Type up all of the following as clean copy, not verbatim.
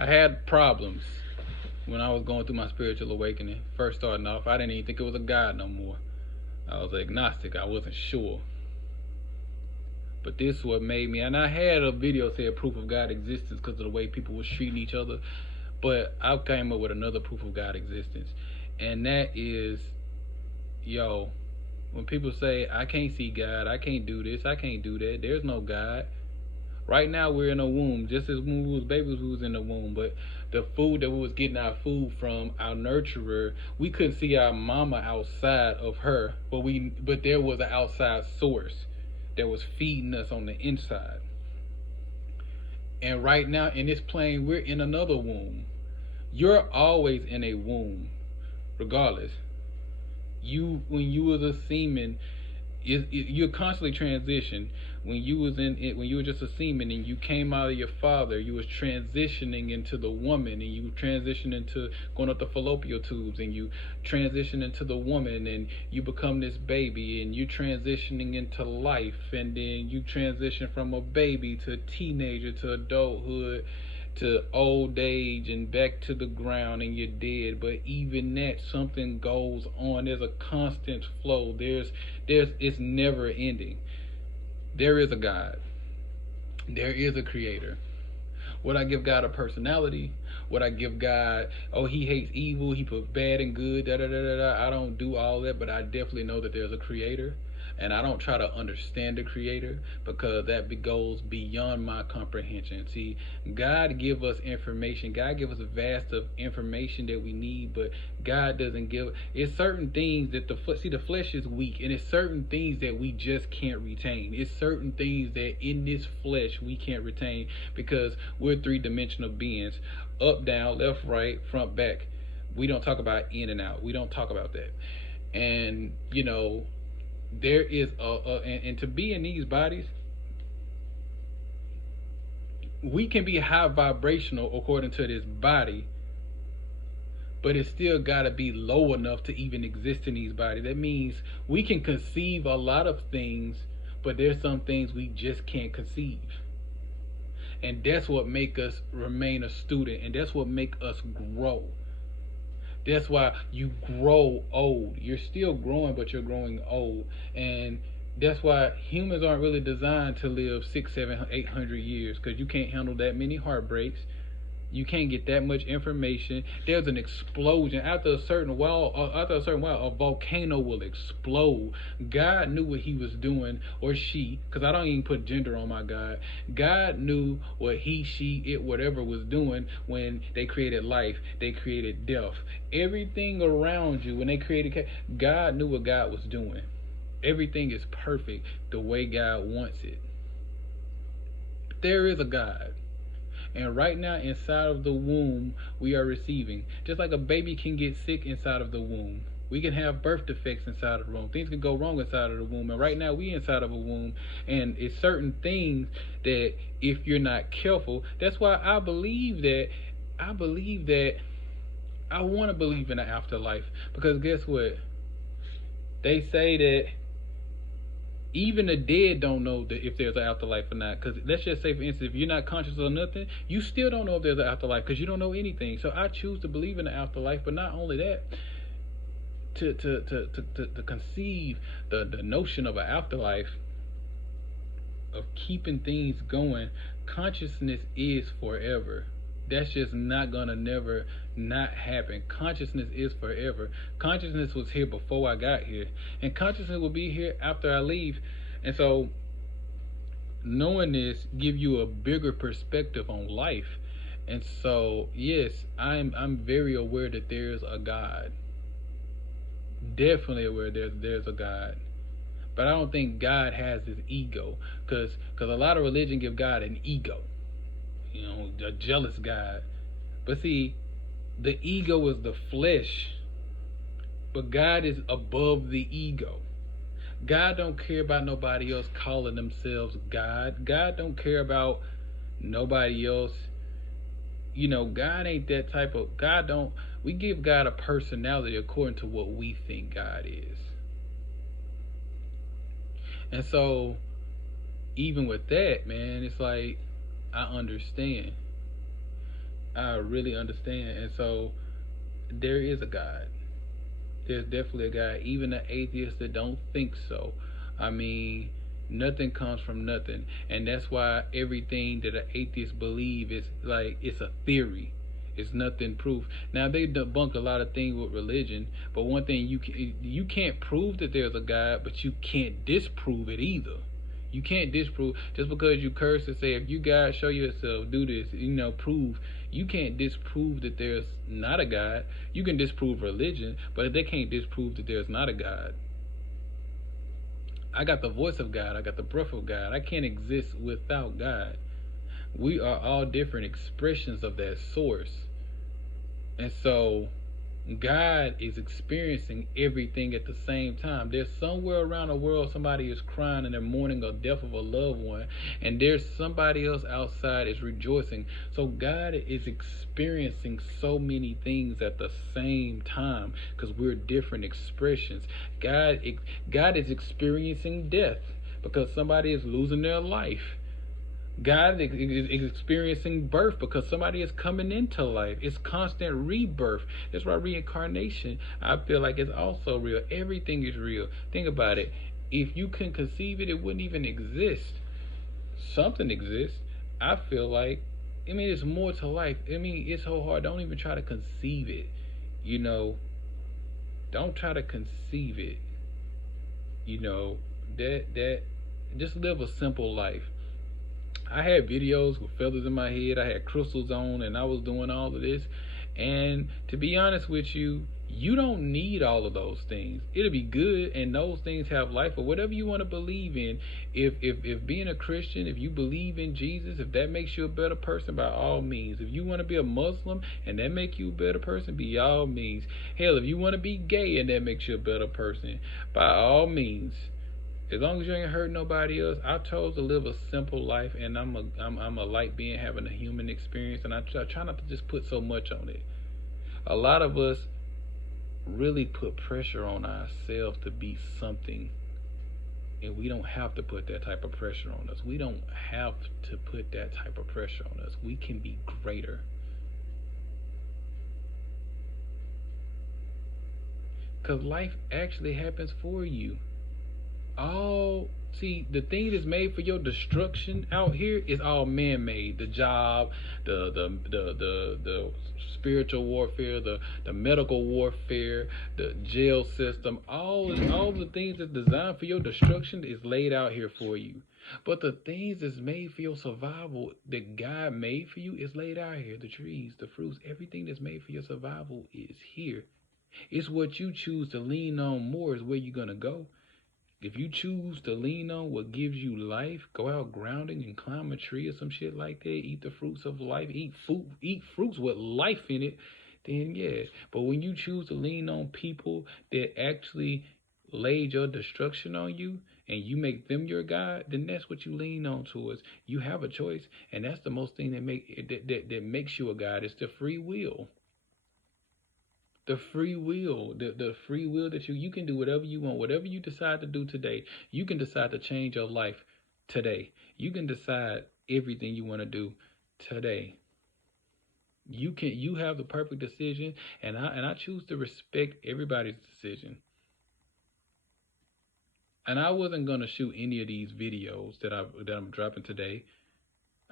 I had problems when I was going through my spiritual awakening. First starting off, I didn't even think it was a God no more. I was agnostic. I wasn't sure. But this is what made me. And I had a video say proof of God existence because of the way people was treating each other. But I came up with another proof of God existence, and that is, yo, when people say I can't see God, I can't do this, I can't do that. There's no God. Right now we're in a womb, just as when we was babies, we was in the womb. But the food that we was getting our food from, our nurturer, we couldn't see our mama outside of her, but there was an outside source that was feeding us on the inside. And right now in this plane, we're in another womb. You're always in a womb, regardless. You when you was a semen, you're constantly transition. When you was in it, when you were just a semen and you came out of your father, you was transitioning into the woman, and you transition into going up the fallopian tubes, and you transition into the woman, and you become this baby, and you transitioning into life, and then you transition from a baby to teenager to adulthood to old age and back to the ground and you're dead. But even that, something goes on. There's a constant flow. It's never ending. There is a God. There is a creator. Would I give God a personality? Would I give God, oh, he hates evil, he puts bad and good, da da da da da? I don't do all that, but I definitely know that there's a creator. And I don't try to understand the creator because that goes beyond my comprehension. See, God give us information. God give us a vast of information that we need, but God doesn't give. It's certain things that the flesh is weak, and it's certain things that we just can't retain. It's certain things that in this flesh we can't retain because we're three-dimensional beings: up, down, left, right, front, back. We don't talk about in and out. We don't talk about that. And there is and to be in these bodies, we can be high vibrational according to this body, but it's still got to be low enough to even exist in these bodies. That means we can conceive a lot of things, but there's some things we just can't conceive. And that's what make us remain a student, and that's what make us grow. That's why you grow old. You're still growing, but you're growing old. And that's why humans aren't really designed to live 6, 7, 800 years, because you can't handle that many heartbreaks. You can't get that much information. There's an explosion after a certain while. A volcano will explode. God knew what He was doing, or she, because I don't even put gender on my God. God knew what he, she, it, whatever was doing when they created life. They created death. Everything around you when they created, God knew what God was doing. Everything is perfect the way God wants it. There is a God. And right now, inside of the womb, we are receiving. Just like a baby can get sick inside of the womb. We can have birth defects inside of the womb. Things can go wrong inside of the womb. And right now, we inside of a womb. And it's certain things that if you're not careful, that's why I believe that I want to believe in the afterlife. Because guess what? They say that even the dead don't know that if there's an afterlife or not. Because let's just say, for instance, if you're not conscious of nothing, you still don't know if there's an afterlife because you don't know anything. So I choose to believe in the afterlife, but not only that, to conceive the notion of an afterlife, of keeping things going. Consciousness is forever. That's just not gonna never not happen. Consciousness is forever. Consciousness was here before I got here, and consciousness will be here after I leave. And so, knowing this give you a bigger perspective on life. And so, yes, I'm very aware that there's a God. Definitely aware there's a God. But I don't think God has this ego, because a lot of religion give God an ego, a jealous God. But see, the ego is the flesh, but God is above the ego. God don't care about nobody else calling themselves God. God don't care about nobody else. God ain't that type of God. Don't We give God a personality according to what we think God is. And so, even with that, man, it's like I understand. I really understand. And so there is a God. There's definitely a God. Even the atheists that don't think so. I mean, nothing comes from nothing. And that's why everything that an atheist believe is like it's a theory. It's nothing proof. Now they debunk a lot of things with religion, but one thing you can't prove that there's a God, but you can't disprove it either. You can't disprove just because you curse and say if you God show yourself, do this, prove. You can't disprove that there's not a God. You can disprove religion, but they can't disprove that there's not a God. I got the voice of God. I got the breath of God. I can't exist without God. We are all different expressions of that source. And so God is experiencing everything at the same time. There's somewhere around the world somebody is crying and they're mourning the death of a loved one, and there's somebody else outside is rejoicing. So God is experiencing so many things at the same time because we're different expressions. God is experiencing death because somebody is losing their life. God is experiencing birth because somebody is coming into life. It's constant rebirth. That's why reincarnation, I feel like, it's also real. Everything is real. Think about it. If you can conceive it, it wouldn't even exist. Something exists. I feel like, it's more to life. It's so hard. Don't even try to conceive it. You know, don't try to conceive it. That just live a simple life. I had videos with feathers in my head. I had crystals on, and I was doing all of this. And to be honest with you, you don't need all of those things. It'll be good, and those things have life. Or whatever you want to believe in. If being a Christian, if you believe in Jesus, if that makes you a better person, by all means. If you want to be a Muslim and that makes you a better person, by all means. Hell, if you want to be gay and that makes you a better person, by all means. As long as you ain't hurt nobody else, I chose to live a simple life, and I'm a light being having a human experience, and I try not to just put so much on it. A lot of us really put pressure on ourselves to be something, and we don't have to put that type of pressure on us. We don't have to put that type of pressure on us. We can be greater. Because life actually happens for you. See, the thing that's made for your destruction out here is all man-made. The job, the spiritual warfare, the medical warfare, the jail system, all the things that's designed for your destruction is laid out here for you. But the things that's made for your survival, that God made for you, is laid out here. The trees, the fruits, everything that's made for your survival is here. It's what you choose to lean on more is where you're gonna go. If you choose to lean on what gives you life, go out grounding and climb a tree or some shit like that, eat the fruits of life, eat fruits with life in it, then yeah. But when you choose to lean on people that actually laid your destruction on you and you make them your God, then that's what you lean on towards. You have a choice, and that's the most thing that makes you a God. It's the free will. The free will, the free will that you can do whatever you want. Whatever you decide to do today, you can decide to change your life today. You can decide everything you want to do today. You have the perfect decision, and I choose to respect everybody's decision. And I wasn't gonna shoot any of these videos that I'm dropping today.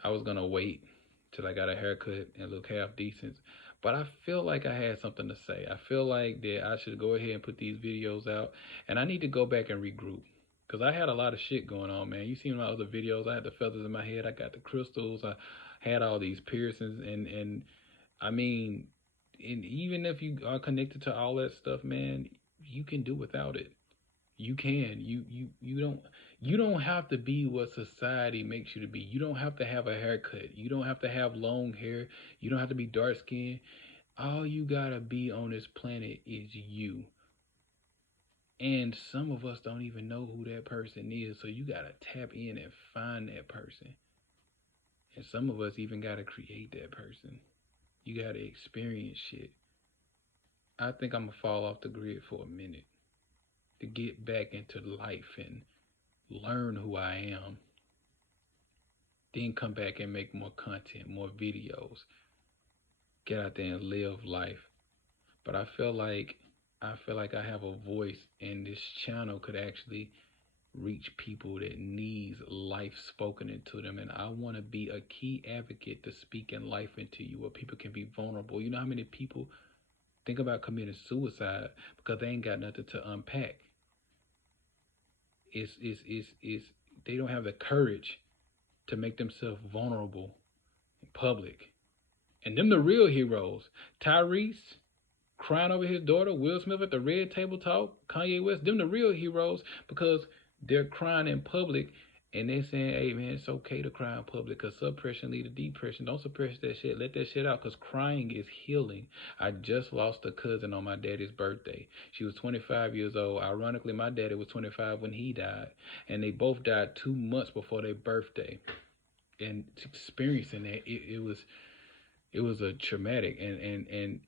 I was gonna wait till I got a haircut and look half decent. But I feel like I had something to say. I feel like that I should go ahead and put these videos out. And I need to go back and regroup. Because I had a lot of shit going on, man. You seen my other videos. I had the feathers in my head. I got the crystals. I had all these piercings. And I mean, and even if you are connected to all that stuff, man, you can do without it. You can. You don't have to be what society makes you to be. You don't have to have a haircut. You don't have to have long hair. You don't have to be dark skinned. All you gotta be on this planet is you. And some of us don't even know who that person is. So you gotta tap in and find that person. And some of us even gotta create that person. You gotta experience shit. I think I'm gonna fall off the grid for a minute to get back into life and learn who I am, then come back and make more content, more videos. get out there and live life. But I feel like I have a voice, and this channel could actually reach people that needs life spoken into them. And I want to be a key advocate to speaking life into you, where people can be vulnerable. You know how many people think about committing suicide because they ain't got nothing to unpack. It's they don't have the courage to make themselves vulnerable in public. And them the real heroes. Tyrese crying over his daughter, Will Smith at the Red Table Talk, Kanye West, them the real heroes because they're crying in public and they're saying, hey man, it's okay to cry in public because suppression leads to depression. Don't suppress that shit. Let that shit out because crying is healing. I just lost a cousin on my daddy's birthday. She was 25 years old. Ironically, my daddy was 25 when he died. And they both died 2 months before their birthday. And experiencing that, it was a traumatic and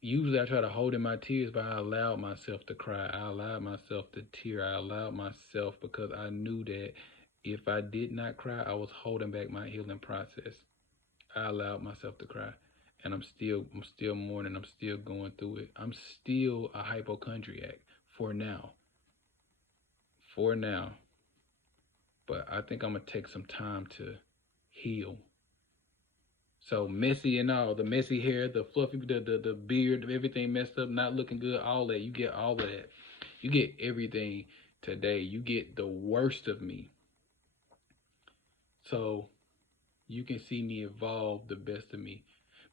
usually I try to hold in my tears, but I allowed myself to cry. I allowed myself to tear. I allowed myself because I knew that if I did not cry, I was holding back my healing process. I allowed myself to cry. And I'm still mourning. I'm still going through it. I'm still a hypochondriac for now. For now. But I think I'm gonna take some time to heal. So messy and all, the messy hair, the fluffy, the beard, everything messed up, not looking good, all that. You get all of that. You get everything today. You get the worst of me. So you can see me evolve the best of me.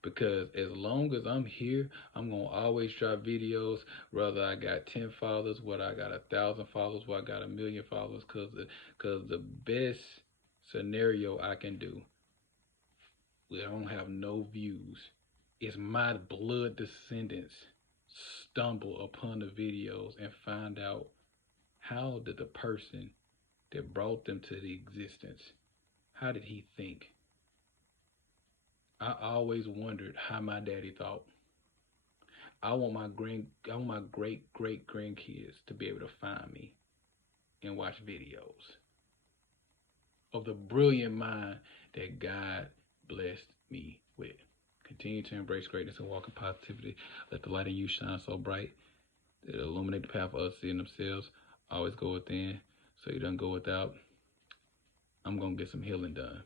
Because as long as I'm here, I'm going to always drop videos, whether I got 10 followers, whether I got 1,000 followers, whether I got 1,000,000 followers, because the best scenario I can do, I don't have no views, is my blood descendants stumble upon the videos and find out how did the person that brought them to the existence, how did he think? I always wondered how my daddy thought. I want my great great grandkids to be able to find me and watch videos of the brilliant mind that God blessed me with. Continue to embrace greatness and walk in positivity. Let the light in you shine so bright that it illuminate the path for others seeing themselves. Always go within so you don't go without. I'm going to get some healing done.